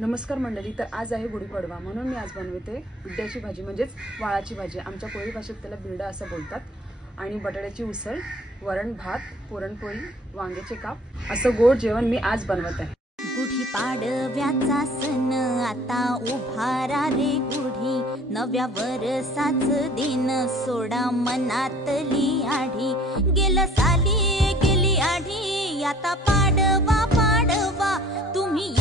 नमस्कार मंडळी. तर आज आहे गुढीपाडवा, म्हणून मी आज बनवते बिड्याची भाजी म्हणजेच वाळाची भाजी. आमच्या कोळी भाषेत त्याला बिरडा असं बोलतात. आणि बटाट्याची उसळ, वरण भात, पुरणपोळी, वांग्याचे काप असं गोड जेवण मी आज बनवत आहे. गुढीपाडव्याचा सण आता उभारा रे गुढी, नव्या वर्षाच दिन सोडा मनातली आढी. गेलं साली गेली आढी, आता पाडवा पाडवा तुम्ही